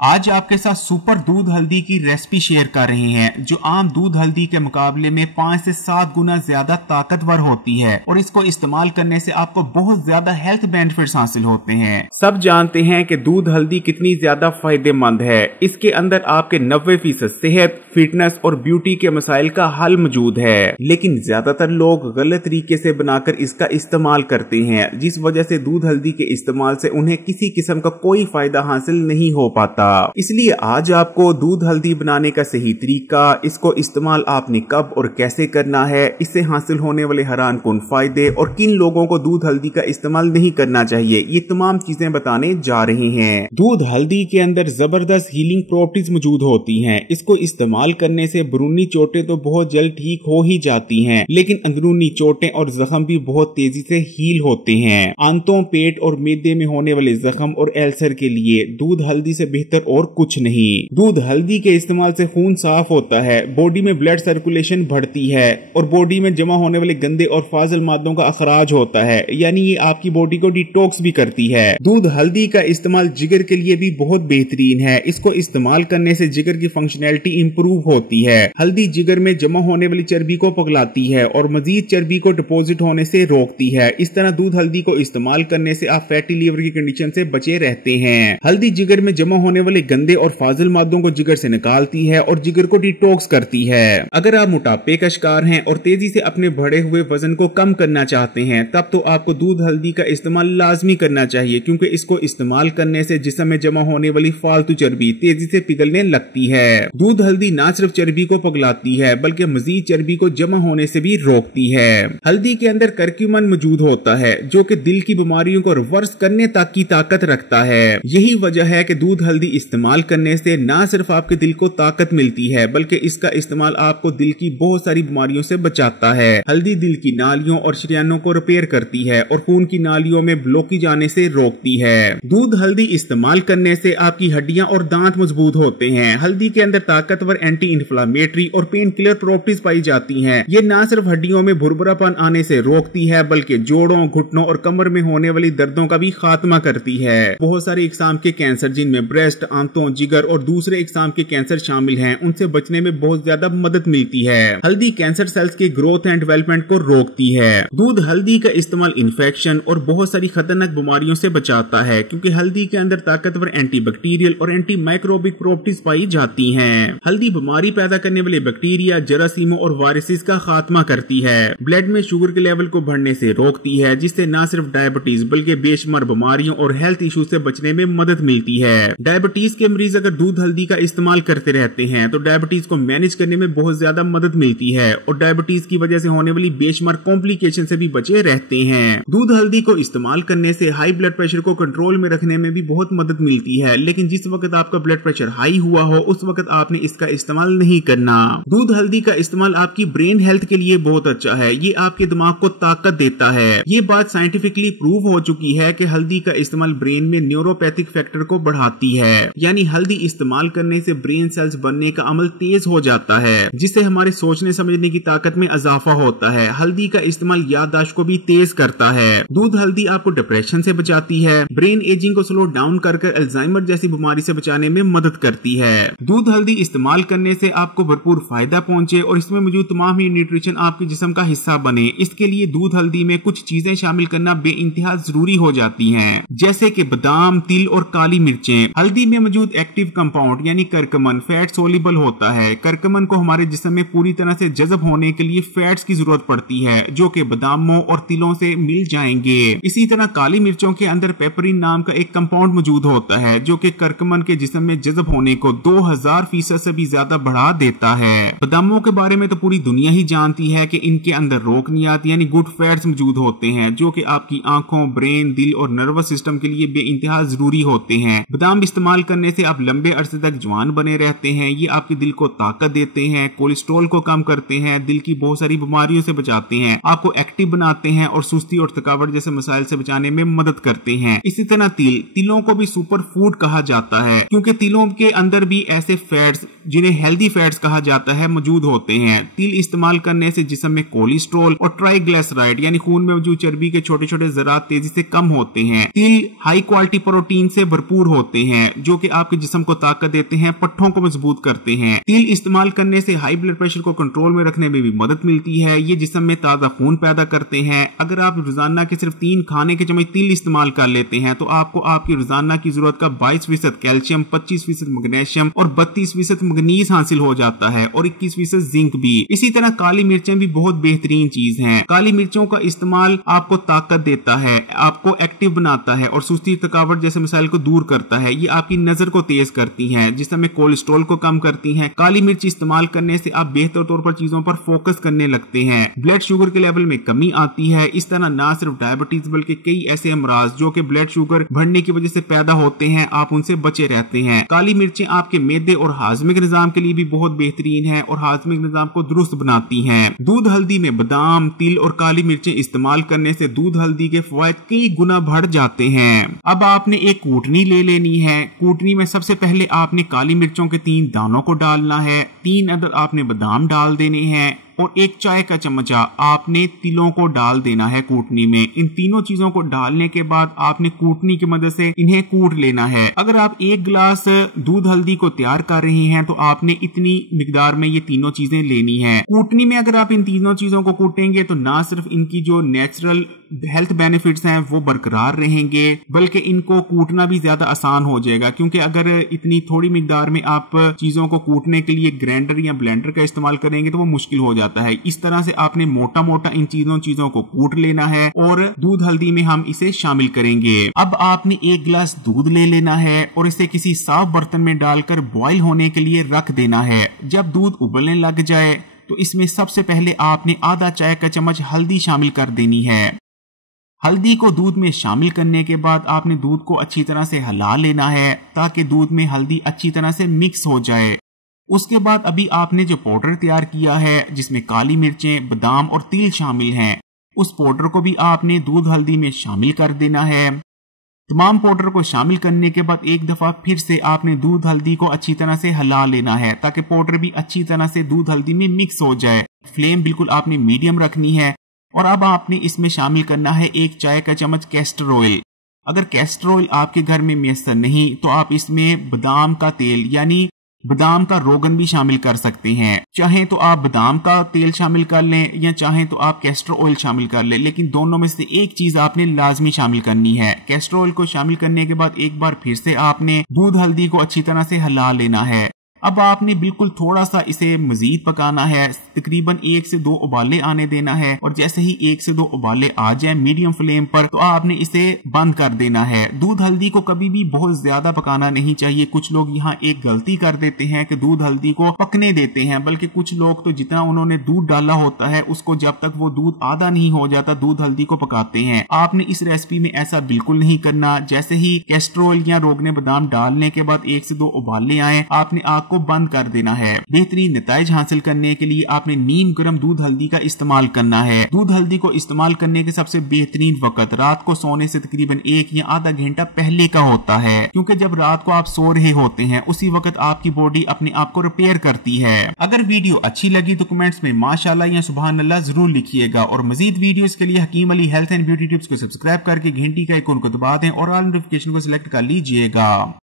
आज आपके साथ सुपर दूध हल्दी की रेसिपी शेयर कर रहे हैं जो आम दूध हल्दी के मुकाबले में 5 से 7 गुना ज्यादा ताकतवर होती है और इसको इस्तेमाल करने से आपको बहुत ज्यादा हेल्थ बेनिफिट्स हासिल होते हैं। सब जानते हैं कि दूध हल्दी कितनी ज्यादा फायदेमंद है। इसके अंदर आपके 90% सेहत, फिटनेस और ब्यूटी के मसाइल का हल मौजूद है, लेकिन ज्यादातर लोग गलत तरीके से बनाकर इसका इस्तेमाल करते हैं, जिस वजह से दूध हल्दी के इस्तेमाल से उन्हें किसी किस्म का कोई फायदा हासिल नहीं हो पाता। इसलिए आज आपको दूध हल्दी बनाने का सही तरीका, इसको इस्तेमाल आपने कब और कैसे करना है, इससे हासिल होने वाले हैरान कुन फायदे और किन लोगों को दूध हल्दी का इस्तेमाल नहीं करना चाहिए, ये तमाम चीजें बताने जा रहे हैं। दूध हल्दी के अंदर जबरदस्त हीलिंग प्रॉपर्टीज मौजूद होती हैं। इसको इस्तेमाल करने से बैरूनी चोटें तो बहुत जल्द ठीक हो ही जाती हैं, लेकिन अंदरूनी चोटें और जख्म भी बहुत तेजी से हील होते हैं। आंतों, पेट और मैदे में होने वाले जख्म और अल्सर के लिए दूध हल्दी से बेहतर और कुछ नहीं। दूध हल्दी के इस्तेमाल से खून साफ होता है, बॉडी में ब्लड सर्कुलेशन बढ़ती है और बॉडी में जमा होने वाले गंदे और फाजिल मादों का अखराज होता है, यानी ये आपकी बॉडी को डिटॉक्स भी करती है। दूध हल्दी का इस्तेमाल जिगर के लिए भी बहुत बेहतरीन है। इसको इस्तेमाल करने से जिगर की फंक्शनैलिटी इंप्रूव होती है। हल्दी जिगर में जमा होने वाली चर्बी को पिघलाती है और मजीद चर्बी को डिपोजिट होने से रोकती है। इस तरह दूध हल्दी को इस्तेमाल करने से आप फैटी लीवर की कंडीशन से बचे रहते हैं। हल्दी जिगर में जमा होने वाले गंदे और फाजिल मादों को जिगर से निकालती है और जिगर को डिटॉक्स करती है। अगर आप मोटापे का शिकार हैं और तेजी से अपने बढ़े हुए वजन को कम करना चाहते हैं, तब तो आपको दूध हल्दी का इस्तेमाल लाजमी करना चाहिए, क्योंकि इसको इस्तेमाल करने से जिस्म में जमा होने वाली फालतू चर्बी तेजी से पिघलने लगती है। दूध हल्दी न सिर्फ चर्बी को पिघलाती है बल्कि मजीद चर्बी को जमा होने से भी रोकती है। हल्दी के अंदर करक्यूमिन मौजूद होता है जो कि दिल की बीमारियों को रिवर्स करने तक की ताकत रखता है। यही वजह है कि दूध हल्दी इस्तेमाल करने से न सिर्फ आपके दिल को ताकत मिलती है बल्कि इसका इस्तेमाल आपको दिल की बहुत सारी बीमारियों से बचाता है। हल्दी दिल की नालियों और शरीयानों को रिपेयर करती है और खून की नालियों में ब्लॉकेज आने से रोकती है। दूध हल्दी इस्तेमाल करने से आपकी हड्डियां और दांत मजबूत होते हैं। हल्दी के अंदर ताकतवर एंटी इंफ्लेमेटरी और पेन किलर प्रॉपर्टीज पाई जाती हैं। ये न सिर्फ हड्डियों में भुरभुरापन आने से रोकती है बल्कि जोड़ों, घुटनों और कमर में होने वाली दर्दों का भी खात्मा करती है। बहुत सारे इकसाम के कैंसर, जिनमें ब्रेस्ट, आंतों, जिगर और दूसरे इकसाम के कैंसर शामिल हैं, उनसे बचने में बहुत ज्यादा मदद मिलती है। हल्दी कैंसर सेल्स के ग्रोथ एंड डेवलपमेंट को रोकती है। दूध हल्दी का इस्तेमाल इन्फेक्शन और बहुत सारी खतरनाक बीमारियों से बचाता है, क्योंकि हल्दी के अंदर ताकतवर एंटीबैक्टीरियल और एंटी माइक्रोबिक प्रॉपर्टीज पाई जाती हैं। हल्दी बीमारी पैदा करने वाले बैक्टीरिया, जरासीमों और वायरसेस का खात्मा करती है। ब्लड में शुगर के लेवल को बढ़ने से रोकती है, जिससे न सिर्फ डायबिटीज बल्कि बेशुमार बीमारियों और हेल्थ इशू से बचने में मदद मिलती है। डायबिटीज के मरीज अगर दूध हल्दी का इस्तेमाल करते रहते हैं तो डायबिटीज को मैनेज करने में बहुत ज्यादा मदद मिलती है और डायबिटीज की वजह से होने वाली बेशुमार कॉम्प्लिकेशन से भी बचे रहते हैं। दूध हल्दी को इस्तेमाल करने से हाई ब्लड प्रेशर को कंट्रोल में रखने में भी बहुत मदद मिलती है, लेकिन जिस वक्त आपका ब्लड प्रेशर हाई हुआ हो उस वक्त आपने इसका इस्तेमाल नहीं करना। दूध हल्दी का इस्तेमाल आपकी ब्रेन हेल्थ के लिए बहुत अच्छा है। ये आपके दिमाग को ताकत देता है। ये बात साइंटिफिकली प्रूव हो चुकी है कि हल्दी का इस्तेमाल ब्रेन में न्यूरोपैथिक फैक्टर को बढ़ाती है, यानी हल्दी इस्तेमाल करने से ब्रेन सेल्स बनने का अमल तेज हो जाता है, जिससे हमारे सोचने समझने की ताकत में इजाफा होता है। हल्दी का इस्तेमाल याददाश्त को भी तेज करता है। दूध हल्दी आपको डिप्रेशन से बचाती है, ब्रेन एजिंग को स्लो डाउन करके अल्जाइमर जैसी बीमारी से बचाने में मदद करती है। दूध हल्दी इस्तेमाल करने से आपको भरपूर फायदा पहुंचे और इसमें मौजूद तमाम ही न्यूट्रिशन आपके जिस्म का हिस्सा बने, इसके लिए दूध हल्दी में कुछ चीजें शामिल करना बेइंतहा जरूरी हो जाती हैं, जैसे कि बादाम, तिल और काली मिर्चें। हल्दी में मौजूद एक्टिव कंपाउंड यानी करकमन फैट सोल्यूबल होता है। करकमन को हमारे जिस्म में पूरी तरह से जज़ब होने के लिए फैट्स की जरूरत पड़ती है, जो कि बादामों और तिलों से मिल जाएंगे। इसी तरह काली मिर्चों के अंदर पेपरिन नाम का एक कंपाउंड मौजूद होता है, जो कि करकमन के जिस्म में जज़ब होने को 2000% से भी ज्यादा बढ़ा देता है। बादामों के बारे में तो पूरी दुनिया ही जानती है कि इनके अंदर रोकनियात यानी गुड फैट्स मौजूद होते हैं, जो कि आपकी आंखों, ब्रेन, दिल और नर्वस सिस्टम के लिए बेइंतहा जरूरी होते हैं। बादाम इस्तेमाल करने से आप लंबे अरसे तक जवान बने रहते हैं। ये आपके दिल को ताकत देते हैं, कोलेस्ट्रॉल को कम करते हैं, दिल की बहुत सारी बीमारियों से बचाते हैं, आपको एक्टिव बनाते हैं और सुस्ती और थकावट जैसे मसाइल से बचाने में मदद करते हैं। इसी तरह तिलों को भी सुपर फूड कहा जाता है, क्योंकि तिलों के अंदर भी ऐसे फैट्स जिन्हें हेल्दी फैट्स कहा जाता है मौजूद होते हैं। तिल इस्तेमाल करने से जिस्म में कोलेस्ट्रॉल और ट्राइग्लिसराइड यानी खून में मौजूद चर्बी के छोटे छोटे जरात तेजी से कम होते हैं। तिल हाई क्वालिटी प्रोटीन से भरपूर होते हैं, जो कि आपके जिस्म को ताकत देते हैं, पट्ठों को मजबूत करते हैं। तिल इस्तेमाल करने से हाई ब्लड प्रेशर को कंट्रोल में रखने में भी मदद मिलती है। ये जिस्म में ताजा खून पैदा करते हैं। अगर आप रोजाना के सिर्फ 3 खाने के चम्मच तिल इस्तेमाल कर लेते हैं तो आपको आपकी रोजाना की जरूरत का 22% कैल्शियम, 25% मैग्नीशियम और 32% मैग्नीज हासिल हो जाता है और 21% जिंक भी। इसी तरह काली मिर्चें भी बहुत बेहतरीन चीज हैं। काली मिर्चों का इस्तेमाल आपको ताकत देता है, आपको एक्टिव बनाता है और सुस्ती, थकावट जैसे मसाइल को दूर करता है। ये आपकी नजर को तेज करती हैं, जिसमें कोलेस्ट्रॉल को कम करती हैं। काली मिर्च इस्तेमाल करने से आप बेहतर तौर पर चीजों पर फोकस करने लगते हैं। ब्लड शुगर के लेवल में कमी आती है। इस तरह ना सिर्फ डायबिटीज बल्कि कई ऐसे अमराज जो कि ब्लड शुगर बढ़ने की वजह से पैदा होते हैं, आप उनसे बचे रहते हैं। काली मिर्चें आपके मैदे और हाजमिक निजाम के लिए भी बहुत बेहतरीन है और हाजमिक निजाम को दुरुस्त बनाती हैं। दूध हल्दी में बादाम, तिल और काली मिर्चें इस्तेमाल करने से दूध हल्दी के फवायद कई गुना बढ़ जाते हैं। अब आपने एक कूटनी ले लेनी है। कूटनी में सबसे पहले आपने काली मिर्चों के 3 दानों को डालना है, 3 अदद आपने बादाम डाल देने हैं और 1 चाय का चमचा आपने तिलों को डाल देना है कूटनी में। इन तीनों चीजों को डालने के बाद आपने कूटनी की मदद से इन्हें कूट लेना है। अगर आप 1 गिलास दूध हल्दी को तैयार कर रही हैं तो आपने इतनी मिकदार में ये तीनों चीजें लेनी है। कूटनी में अगर आप इन तीनों चीजों को कूटेंगे तो ना सिर्फ इनकी जो नेचुरल हेल्थ बेनिफिट्स हैं वो बरकरार रहेंगे, बल्कि इनको कूटना भी ज्यादा आसान हो जाएगा। क्योंकि अगर इतनी थोड़ी मिकदार में आप चीजों को कूटने के लिए ग्राइंडर या ब्लेंडर का इस्तेमाल करेंगे तो वो मुश्किल हो जाता है। इस तरह से आपने मोटा मोटा इन चीजों को कूट लेना है और दूध हल्दी में हम इसे शामिल करेंगे। अब आपने 1 गिलास दूध ले लेना है और इसे किसी साफ बर्तन में डालकर बॉईल होने के लिए रख देना है। जब दूध उबलने लग जाए तो इसमें सबसे पहले आपने आधा चाय का चम्मच हल्दी शामिल कर देनी है। हल्दी को दूध में शामिल करने के बाद आपने दूध को अच्छी तरह से हिला लेना है ताकि दूध में हल्दी अच्छी तरह से मिक्स हो जाए। उसके बाद अभी आपने जो पाउडर तैयार किया है जिसमें काली मिर्चें, बादाम और तिल शामिल हैं, उस पाउडर को भी आपने दूध हल्दी में शामिल कर देना है। तमाम पाउडर को शामिल करने के बाद एक दफा फिर से आपने दूध हल्दी को अच्छी तरह से हिला लेना है ताकि पाउडर भी अच्छी तरह से दूध हल्दी में मिक्स हो जाए। फ्लेम बिल्कुल आपने मीडियम रखनी है और अब आपने इसमें शामिल करना है 1 चाय का चम्मच कैस्टर ऑयल। अगर कैस्टर ऑयल आपके घर में मैसर नहीं तो आप इसमें बादाम का तेल यानी बादाम का रोगन भी शामिल कर सकते हैं। चाहे तो आप बादाम का तेल शामिल कर लें या चाहे तो आप कैस्टर ऑयल शामिल कर लें, लेकिन दोनों में से एक चीज आपने लाजमी शामिल करनी है। कैस्टर ऑयल को शामिल करने के बाद एक बार फिर से आपने दूध हल्दी को अच्छी तरह से हिला लेना है। अब आपने बिल्कुल थोड़ा सा इसे मजीद पकाना है, तकरीबन 1 से 2 उबाले आने देना है और जैसे ही 1 से 2 उबाले आ जाए मीडियम फ्लेम पर तो आपने इसे बंद कर देना है। दूध हल्दी को कभी भी बहुत ज्यादा पकाना नहीं चाहिए। कुछ लोग यहाँ एक गलती कर देते हैं कि दूध हल्दी को पकने देते हैं, बल्कि कुछ लोग तो जितना उन्होंने दूध डाला होता है उसको जब तक वो दूध आधा नहीं हो जाता दूध हल्दी को पकाते हैं। आपने इस रेसिपी में ऐसा बिल्कुल नहीं करना। जैसे ही कैस्ट्रोल या रोगने बादाम डालने के बाद 1 से 2 उबाले आए आपने आग को बंद कर देना है। बेहतरीन नताइज हासिल करने के लिए आपने नीम गर्म दूध हल्दी का इस्तेमाल करना है। दूध हल्दी को इस्तेमाल करने के सबसे बेहतरीन वक्त रात को सोने से तकरीबन 1 या आधा घंटा पहले का होता है, क्योंकि जब रात को आप सो रहे होते हैं उसी वक्त आपकी बॉडी अपने आप को रिपेयर करती है। अगर वीडियो अच्छी लगी तो कमेंट्स में माशाल्लाह या सुभान अल्लाह जरूर लिखिएगा और मजीद वीडियोस के लिए Hakeem Ali health and beauty tips को सब्सक्राइब करके घंटी का आइकन को दबा दें और ऑल नोटिफिकेशन को सिलेक्ट कर लीजिएगा।